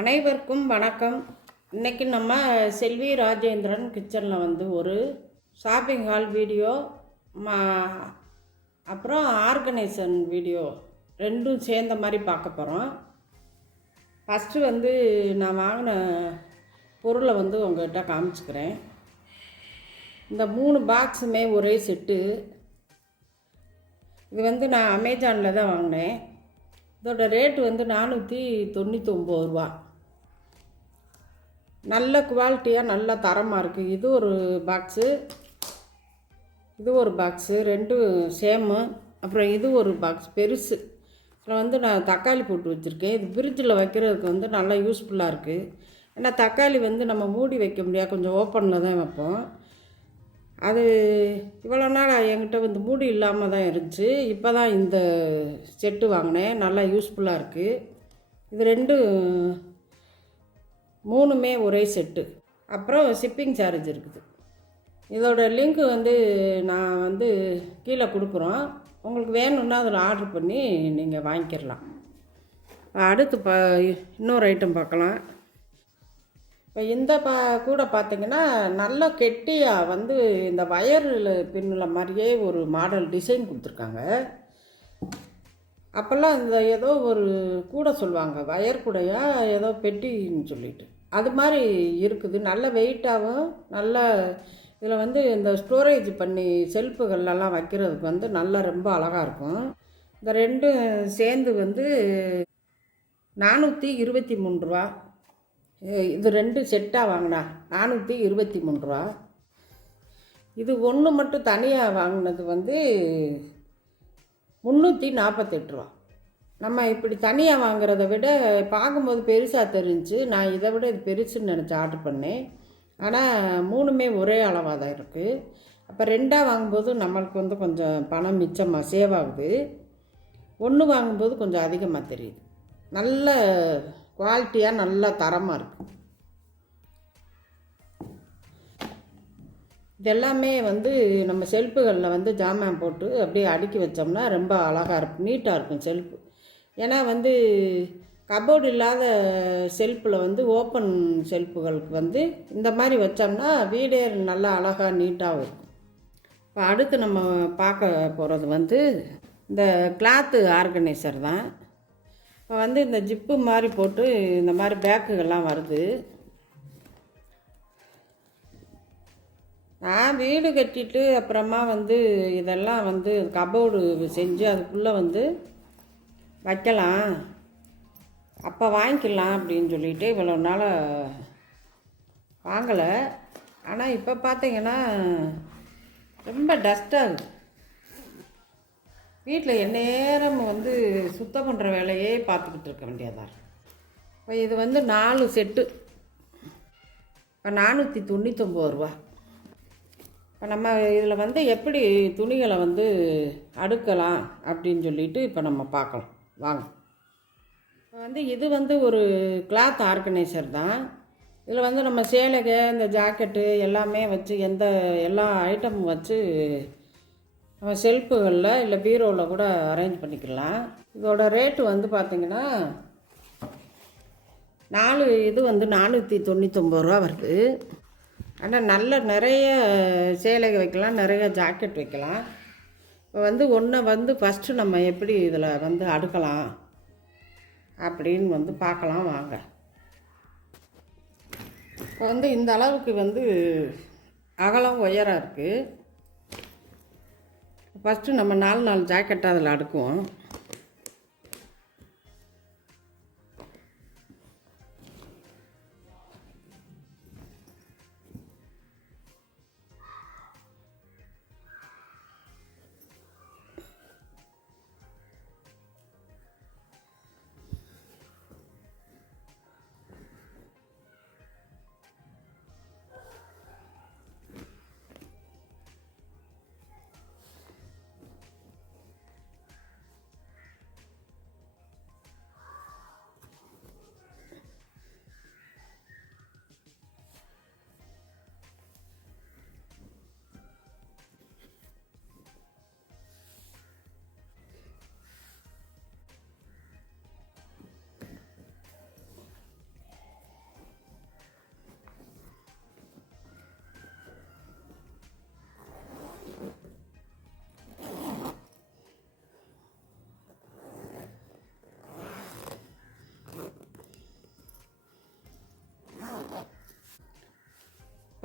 அனைவருக்கும் வணக்கம். இன்றைக்கி நம்ம செல்வி ராஜேந்திரன் கிச்சனில் வந்து ஒரு ஷாப்பிங் ஹால் வீடியோ, அப்புறம் ஆர்கனைசேஷன் வீடியோ ரெண்டும் சேர்ந்த மாதிரி பார்க்க போகிறோம். ஃபஸ்ட்டு வந்து நான் வாங்கின பொருளை வந்து உங்கள்கிட்ட காமிச்சுக்கிறேன். இந்த 3 பாக்ஸுமே ஒரே செட்டு. இது வந்து நான் அமேசானில் தான் வாங்கினேன். இதோட ரேட்டு வந்து 499 ரூபா. நல்ல குவாலிட்டியாக நல்ல தரமாக இருக்குது. இது ஒரு பாக்ஸு, இது ஒரு பாக்ஸு, ரெண்டும் சேமு. அப்புறம் இது ஒரு பாக்ஸ் பெருசு. இதில் வந்து நான் தக்காளி போட்டு வச்சுருக்கேன். இது ஃப்ரிட்ஜில் வைக்கிறதுக்கு வந்து நல்லா யூஸ்ஃபுல்லாக இருக்குது. ஏன்னா தக்காளி வந்து நம்ம மூடி வைக்க முடியாது, கொஞ்சம் ஓப்பனில் தான் வைப்போம். அது இவ்வளோ நாள் என்கிட்ட வந்து மூடி இல்லாமல் தான் இருந்துச்சு. இப்போ தான் இந்த செட்டு வாங்கினேன். நல்லா யூஸ்ஃபுல்லாக இருக்குது. இது 3மே ஒரே செட்டு. அப்புறம் ஷிப்பிங் சார்ஜ் இருக்குது. இதோட லிங்க் வந்து நான் வந்து கீழே கொடுக்குறோம். உங்களுக்கு வேணும்னா அதில் ஆர்டர் பண்ணி நீங்கள் வாங்கிக்கிடலாம். அடுத்து இன்னொரு ஐட்டம் பார்க்கலாம். இப்போ இந்த கூட பார்த்திங்கன்னா நல்லா கெட்டியாக வந்து இந்த வயரில் பின்னுல மாதிரியே ஒரு மாடல் டிசைன் கொடுத்துருக்காங்க. அப்போல்லாம் இந்த ஏதோ ஒரு கூட சொல்லுவாங்க, வயர் கூடையா ஏதோ பெட்டின்னு சொல்லிட்டு, அது மாதிரி இருக்குது. நல்ல வெயிட்டாகவும் நல்ல இதில் வந்து இந்த ஸ்டோரேஜ் பண்ணி செல்ஃபுகள்லாம் வைக்கிறதுக்கு வந்து நல்லா ரொம்ப அழகாக இருக்கும். இந்த ரெண்டும் சேர்ந்து வந்து 423 ரூபா. இது 2 செட்டாக வாங்கினா 423 ரூபா. இது ஒன்று மட்டும் தனியாக வாங்கினது வந்து 348 ரூபா. நம்ம இப்படி தனியாக வாங்குறத விட பார்க்கும்போது பெருசாக தெரிஞ்சு நான் இதை விட இது பெருசுன்னு நினச்சி ஆர்டர் பண்ணேன். ஆனால் 3மே ஒரே அளவாக தான் இருக்குது. அப்போ 2ஆக வாங்கும்போது நம்மளுக்கு வந்து கொஞ்சம் பணம் மிச்சமாக சேவ் ஆகுது. 1 வாங்கும்போது கொஞ்சம் அதிகமாக தெரியுது. நல்ல குவாலிட்டியாக நல்ல தரமாக இருக்குது. இதெல்லாமே வந்து நம்ம செல்ஃபுகளில் வந்து ஜாமான் போட்டு அப்படியே அடுக்கி வச்சோம்னா ரொம்ப அழகாக இருக்கும், நீட்டாக இருக்கும் செல்ஃபு. ஏன்னா வந்து கபோர்டு இல்லாத செல்ஃபில் வந்து ஓப்பன் செல்ஃபுகளுக்கு வந்து இந்த மாதிரி வச்சோம்னா வீடே நல்லா அழகாக நீட்டாகவும் இருக்கும். இப்போ அடுத்து நம்ம பார்க்க போகிறது வந்து இந்த கிளாத்து ஆர்கனைசர் தான். இப்போ வந்து இந்த ஜிப்பு மாதிரி போட்டு இந்த மாதிரி பேக்குகள்லாம் வருது. நான் வீடு கட்டிட்டு அப்புறமா வந்து இதெல்லாம் வந்து கபோர்டு செஞ்சு அதுக்குள்ளே வந்து வைக்கலாம், அப்போ வாங்கிக்கலாம் அப்படின்னு சொல்லிட்டு இவ்வளோ நாள் வாங்கலை. ஆனால் இப்போ பார்த்தீங்கன்னா ரொம்ப டஸ்ட்டாக இருக்குது. வீட்டில் எந்நேரம் வந்து சுத்தம் பண்ணுற வேலையே பார்த்துக்கிட்டு இருக்க வேண்டியதாக இருக்குது. இப்போ இது வந்து 4 செட்டு. இப்போ 499 ரூபா. இப்போ நம்ம இதில் வந்து எப்படி துணிகளை வந்து அடுக்கலாம் அப்படின்னு சொல்லிட்டு இப்போ நம்ம பார்க்கலாம் வாங்க. இப்போ வந்து இது வந்து ஒரு கிளாத் ஆர்கனைசர் தான். இதில் வந்து நம்ம சேலைக இந்த ஜாக்கெட்டு எல்லாமே வச்சு எல்லா ஐட்டமும் வச்சு நம்ம செல்ஃபுகளில் இல்லை பீரோவில் கூட அரேஞ்ச் பண்ணிக்கலாம். இதோட ரேட்டு வந்து பார்த்திங்கன்னா இது வந்து 499 ரூபா வருது. ஆனால் நிறைய சேலைகள் வைக்கலாம், நிறைய ஜாக்கெட் வைக்கலாம். இப்போ வந்து ஒன்றை வந்து ஃபஸ்ட்டு நம்ம எப்படி இதில் வந்து அடுக்கலாம் அப்படின்னு வந்து பார்க்கலாம் வாங்க. இப்போ வந்து இந்த அளவுக்கு வந்து அகலம் உயரம் இருக்குது. ஃபஸ்ட்டு நம்ம 4 ஜாக்கெட்டாக அதில் அடுக்குவோம்.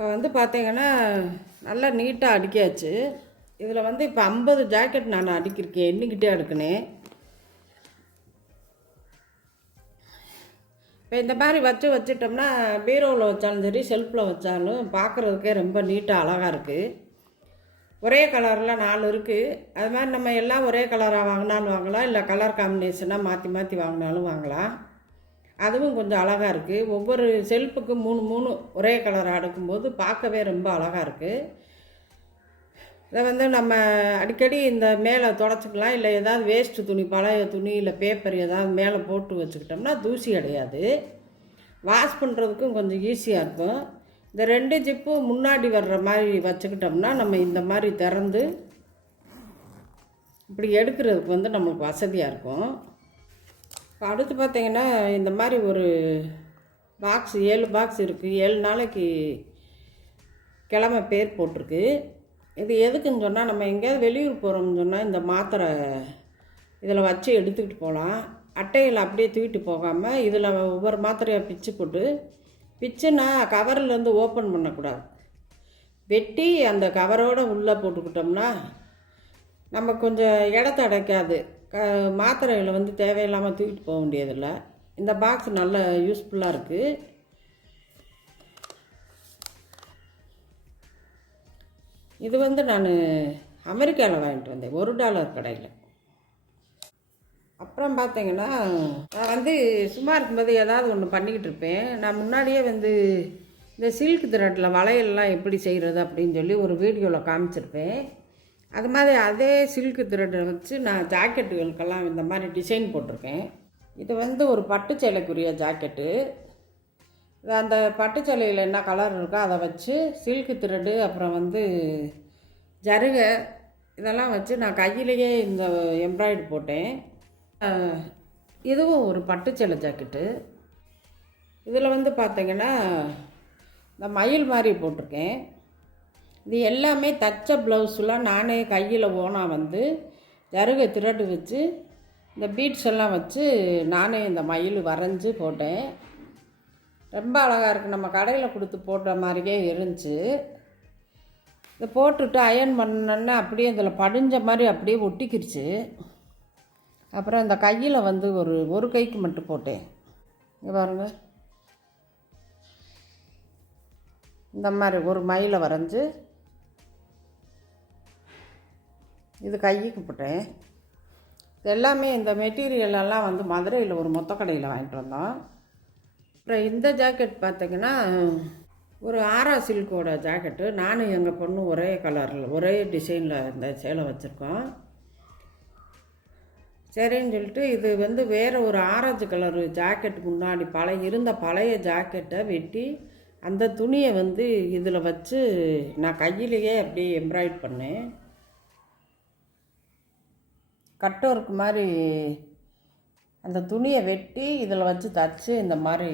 இப்போ வந்து பார்த்தீங்கன்னா நல்லா நீட்டாக அடிக்காச்சு. இதில் வந்து இப்போ 50 ஜாக்கெட் நான் அடிக்கிருக்கேன், எண்ணிக்கிட்டே அடுக்கினேன். இப்போ இந்த மாதிரி வச்சுட்டோம்னா பீரோவில் வச்சாலும் சரி, செல்ஃபில் வச்சாலும் பார்க்குறதுக்கே ரொம்ப நீட்டாக அழகாக இருக்குது. ஒரே கலரில் 4 இருக்குது. அது மாதிரி நம்ம எல்லாம் ஒரே கலராக வாங்கினாலும் வாங்கலாம், இல்லை கலர் காம்பினேஷனாக மாற்றி மாற்றி வாங்கினாலும் வாங்கலாம். அதுவும் கொஞ்சம் அழகாக இருக்குது. ஒவ்வொரு செல்ஃபுக்கு 3 ஒரே கலராக அடுக்கும்போது பார்க்கவே ரொம்ப அழகாக இருக்குது. இதை வந்து நம்ம அடிக்கடி இந்த மேலே தொடச்சிக்கலாம், இல்லை ஏதாவது வேஸ்ட்டு துணி, பழைய துணி, இல்லை பேப்பர் ஏதாவது மேலே போட்டு வச்சுக்கிட்டோம்னா தூசி அடையாது. வாஷ் பண்ணுறதுக்கும் கொஞ்சம் ஈஸியாக இருக்கும். இந்த 2 ஜிப்பும் முன்னாடி வர்ற மாதிரி வச்சுக்கிட்டோம்னா நம்ம இந்த மாதிரி திறந்து இப்படி எடுக்கிறதுக்கு வந்து நம்மளுக்கு வசதியாக இருக்கும். இப்போ அடுத்து பார்த்திங்கன்னா இந்த மாதிரி ஒரு பாக்ஸ் 7 பாக்ஸ் இருக்குது. 7 நாளைக்கு கிழமை பேர் போட்டிருக்கு. இது எதுக்குன்னு சொன்னால், நம்ம எங்கேயாவது வெளியூர் போகிறோம்னு சொன்னால் இந்த மாத்திரை இதில் வச்சு எடுத்துக்கிட்டு போகலாம். அட்டையில் அப்படியே தூக்கிட்டு போகாமல் இதில் ஒவ்வொரு மாத்திரையாக பிச்சுன்னா கவர்லேருந்து ஓப்பன் பண்ணக்கூடாது. வெட்டி அந்த கவரோடு உள்ளே போட்டுக்கிட்டோம்னா நம்ம கொஞ்சம் இடத்த அடைக்காது. மாத்திரைகளை வந்து தேவையில்லாமல் தூக்கிட்டு போக வேண்டியதில்லை. இந்த பாக்ஸ் நல்ல யூஸ்ஃபுல்லாக இருக்குது. இது வந்து நான் அமெரிக்காவில் வாங்கிட்டு வந்தேன், $1 கடையில். அப்புறம் பார்த்தீங்கன்னா நான் வந்து சும்மா இருக்கும்போது ஏதாவது ஒன்று பண்ணிக்கிட்டு இருப்பேன். நான் முன்னாடியே வந்து இந்த சில்க் த்ரெட்டில் வளையல்லாம் எப்படி செய்கிறது அப்படின்னு சொல்லி ஒரு வீடியோவில் காமிச்சிருப்பேன். அது மாதிரி அதே சில்க் த்ரெட்டை வச்சு நான் ஜாக்கெட்டுகளுக்கெல்லாம் இந்த மாதிரி டிசைன் போட்டிருக்கேன். இது வந்து ஒரு பட்டு சேலைக்குரிய ஜாக்கெட்டு. இது அந்த பட்டு சேலையில் என்ன கலர் இருக்கோ அதை வச்சு சில்க் த்ரெட்டு, அப்புறம் வந்து ஜருகை இதெல்லாம் வச்சு நான் கையிலேயே இந்த எம்ப்ராய்டரி போட்டேன். இதுவும் ஒரு பட்டு சேலை ஜாக்கெட்டு. இதில் வந்து பார்த்திங்கன்னா இந்த மயில் மாதிரி போட்டிருக்கேன். இது எல்லாமே தச்ச ப்ளவுஸ்லாம் நானே கையில் ஓனாக வந்து ஜருகை த்ரெட்டு வச்சு இந்த பீட்ஸ் எல்லாம் வச்சு நானே இந்த மயில் வரைஞ்சி போட்டேன். ரொம்ப அழகாக இருக்குது. நம்ம கடையில் கொடுத்து போட்ட மாதிரியே இருந்துச்சு. இதை போட்டுவிட்டு அயர்ன் பண்ணோன்னா அப்படியே இதில் படிஞ்ச மாதிரி அப்படியே ஒட்டிக்கிருச்சு. அப்புறம் இந்த கையில் வந்து ஒரு கைக்கு மட்டும் போட்டேன். இங்கே பாருங்க, இந்த மாதிரி ஒரு மயிலை வரைஞ்சி இது கைக்கு போட்டேன். இது எல்லாமே இந்த மெட்டீரியலெல்லாம் வந்து மதுரையில் ஒரு மொத்த கடையில் வாங்கிட்டு வந்தோம். அப்புறம் இந்த ஜாக்கெட் பார்த்திங்கன்னா ஒரு ஆரா சில்கோட ஜாக்கெட்டு. நானும் எங்கள் பொண்ணு ஒரே கலரில் ஒரே டிசைனில் இந்த சேலை வச்சுருக்கோம். சரின்னு சொல்லிட்டு இது வந்து வேறு ஒரு ஆரஞ்சு கலரு ஜாக்கெட்டு முன்னாடி பழைய ஜாக்கெட்டை வெட்டி அந்த துணியை வந்து இதில் வச்சு நான் கையிலேயே அப்படியே எம்ப்ராய்ட் பண்ணேன். கட் ஒர்க் மாதிரி அந்த துணியை வெட்டி இதில் வச்சு தச்சு இந்த மாதிரி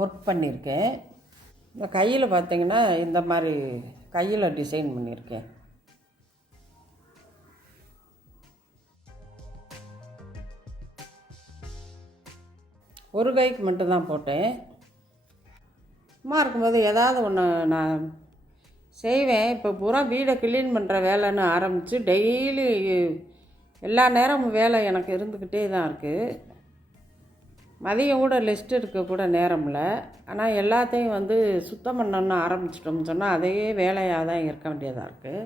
ஒர்க் பண்ணியிருக்கேன். இந்த கையில் பார்த்திங்கன்னா இந்த மாதிரி கையில் டிசைன் பண்ணியிருக்கேன். ஒரு கைக்கு மட்டும்தான் போட்டேன். சும்மா இருக்கும்போது ஏதாவது ஒன்று நான் செய்வேன். இப்போ பூரா வீடை க்ளீன் பண்ணுற வேலைன்னு ஆரம்பித்து டெய்லி எல்லா நேரமும் வேலை எனக்கு இருந்துக்கிட்டே தான் இருக்குது. மதியம் கூட லிஸ்ட் எடுக்க கூட நேரம் இல்லை. ஆனால் எல்லாத்தையும் வந்து சுத்தம் பண்ணணும்னு ஆரம்பிச்சிட்டோம்னு சொன்னால் அதே வேலையாக தான் இருக்க வேண்டியதாக இருக்குது.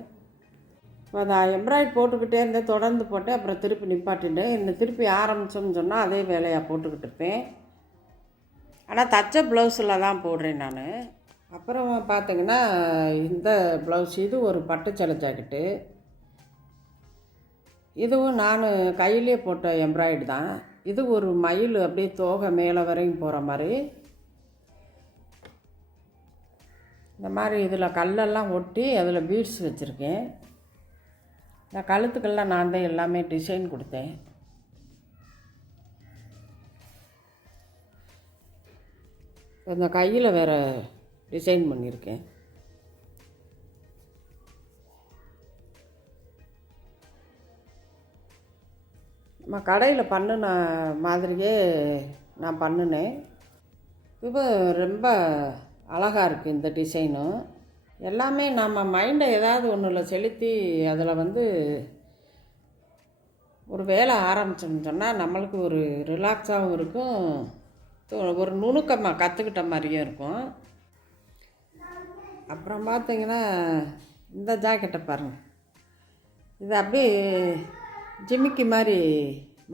இப்போ அதை எம்ப்ராய்ட் போட்டுக்கிட்டே இருந்தேன், தொடர்ந்து போட்டேன். அப்புறம் திருப்பி நிப்பாட்டிட்டேன். இந்த திருப்பி ஆரம்பித்தோம்னு சொன்னால் அதே வேலையாக போட்டுக்கிட்டு இருப்பேன். ஆனால் தச்ச ப்ளவுஸில் தான் போடுறேன் நான். அப்புறம் பார்த்திங்கன்னா இந்த ப்ளவுஸ், இது ஒரு பட்டு சேலை ஜாக்கெட்டு. இதுவும் நான் கையிலே போட்ட எம்ப்ராய்டு தான். இது ஒரு மயில் அப்படியே தோகை மேலே வரையும் போகிற மாதிரி இந்த மாதிரி இதில் கல்லெல்லாம் ஒட்டி அதில் பீட்ஸ் வச்சுருக்கேன். இந்த கழுத்துக்கெல்லாம் நான் தான் எல்லாமே டிசைன் கொடுத்தேன். இந்த கையில் வேறு டிசைன் பண்ணியிருக்கேன். நம்ம கடையில் பண்ணின மாதிரியே நான் பண்ணினேன். இது ரொம்ப அழகாக இருக்குது இந்த டிசைனும். எல்லாமே நம்ம மைண்டை ஏதாவது ஒன்றில் செலுத்தி அதில் வந்து ஒரு வேலை ஆரம்பிச்சோம்னு சொன்னால் நம்மளுக்கு ஒரு ரிலாக்ஸாகவும் இருக்கும், ஒரு நுணுக்கமாக கற்றுக்கிட்ட மாதிரியும் இருக்கும். அப்புறம் பார்த்திங்கன்னா இந்த ஜாக்கெட்டை பாருங்கள். இது அப்படியே ஜிமிக்கி மாதிரி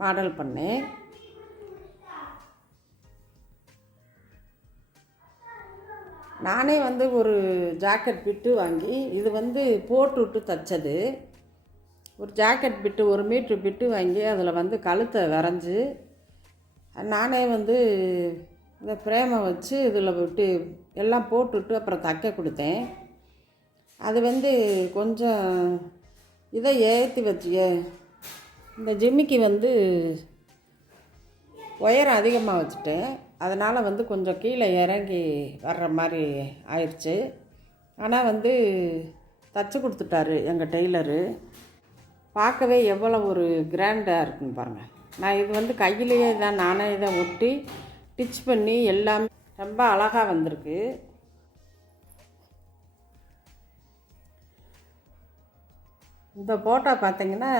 மாடல் பண்ணேன். நானே வந்து ஒரு ஜாக்கெட் பிட்டு வாங்கி இது வந்து போட்டு விட்டு தைச்சது. ஒரு ஜாக்கெட் பிட்டு 1 மீட்ரு பிட்டு வாங்கி அதில் வந்து கழுத்தை வரைஞ்சி நானே வந்து இந்த ஃப்ரேமை வச்சு இதில் விட்டு எல்லாம் போட்டுவிட்டு அப்புறம் தைக்க கொடுத்தேன். அது வந்து கொஞ்சம் இதை ஏற்றி வச்சு இந்த ஜிம்மிக்கு வந்து உயரம் அதிகமாக வச்சுட்டேன். அதனால் வந்து கொஞ்சம் கீழே இறங்கி வர்ற மாதிரி ஆயிடுச்சு. ஆனால் வந்து தச்சு கொடுத்துட்டாரு எங்கள் டெய்லரு. பார்க்கவே எவ்வளோ ஒரு கிராண்டாக இருக்குன்னு பாருங்கள். நான் இது வந்து கையிலேயே தான் நானே இதை ஒட்டி ஸ்டிச் பண்ணி எல்லாமே ரொம்ப அழகாக வந்திருக்கு. இந்த ஃபோட்டோ பார்த்திங்கன்னா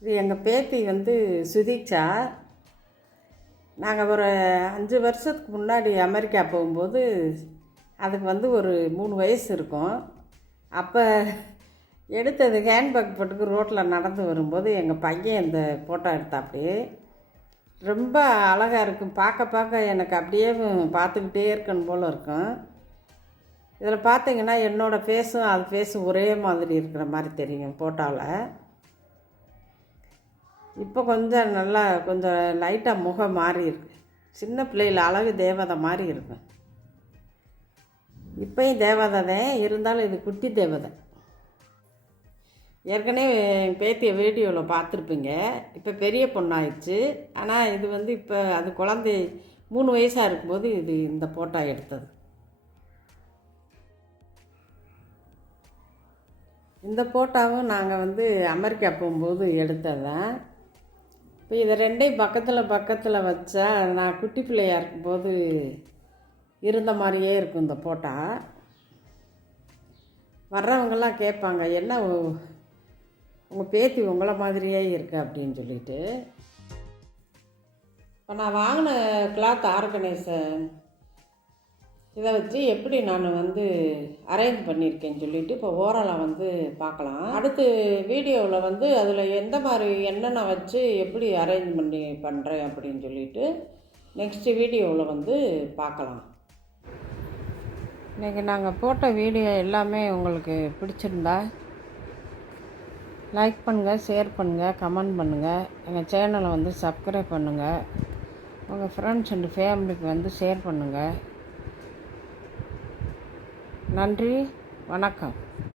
இது எங்கள் பேத்தி வந்து சுதீக்ஷா. நாங்கள் ஒரு 5 வருஷத்துக்கு முன்னாடி அமெரிக்கா போகும்போது அதுக்கு வந்து ஒரு 3 வயசு இருக்கும். அப்போ எடுத்தது ஹேண்ட்பேக் போட்டுக்கு ரோட்டில் நடந்து வரும்போது எங்கள் பையன் இந்த ஃபோட்டோ எடுத்தாப்படி ரொம்ப அழகாக இருக்கும். பார்க்க எனக்கு அப்படியே பார்த்துக்கிட்டே இருக்கணும் போல் இருக்கும். இதில் பார்த்திங்கன்னா என்னோடய ஃபேஸும் அது ஃபேஸும் ஒரே மாதிரி இருக்கிற மாதிரி தெரியும் ஃபோட்டோவில். இப்போ கொஞ்சம் நல்லா கொஞ்சம் லைட்டாக முகம் மாறி இருக்கு. சின்ன பிள்ளையில் அழகு தேவதை மாதிரி இருக்கும். இப்போயும் தேவதை தான், இருந்தாலும் இது குட்டி தேவதை. ஏற்கனவே பேத்திய வீடியோவில் பார்த்துருப்பீங்க. இப்போ பெரிய பொண்ணாயிடுச்சு. ஆனால் இது வந்து இப்போ அது குழந்தை 3 வயசாக இருக்கும்போது இது இந்த ஃபோட்டோ எடுத்தது. இந்த ஃபோட்டோவும் நாங்கள் வந்து அமெரிக்கா போகும்போது எடுத்தது தான். இப்போ இதை ரெண்டையும் பக்கத்தில் வச்சா நான் குட்டி பிள்ளையாக இருக்கும்போது இருந்த மாதிரியே இருக்கும் இந்த ஃபோட்டோ. வர்றவங்கெல்லாம் கேட்பாங்க, என்ன உங்கள் பேத்தி உங்களை மாதிரியே இருக்கு அப்படின்னு சொல்லிட்டு. இப்போ நான் வாங்கின கிளாத் ஆர்கனைசர் இதை வச்சு எப்படி நான் வந்து அரேஞ்ச் பண்ணியிருக்கேன்னு சொல்லிவிட்டு இப்போ ஓரலாக வந்து பார்க்கலாம். அடுத்து வீடியோவில் வந்து அதில் எந்த மாதிரி என்னென்ன வச்சு எப்படி அரேஞ்ச் பண்ணுறேன் அப்படின்னு சொல்லிட்டு நெக்ஸ்ட்டு வீடியோவில் வந்து பார்க்கலாம். இன்றைக்கி நாங்கள் போட்ட வீடியோ எல்லாமே உங்களுக்கு பிடிச்சிருந்தா லைக் பண்ணுங்கள், ஷேர் பண்ணுங்கள், கமெண்ட் பண்ணுங்கள். எங்கள் சேனலை வந்து சப்ஸ்கிரைப் பண்ணுங்கள். உங்கள் ஃப்ரெண்ட்ஸ் அண்ட் ஃபேமிலிக்கு வந்து ஷேர் பண்ணுங்கள். நன்றி, வணக்கம்.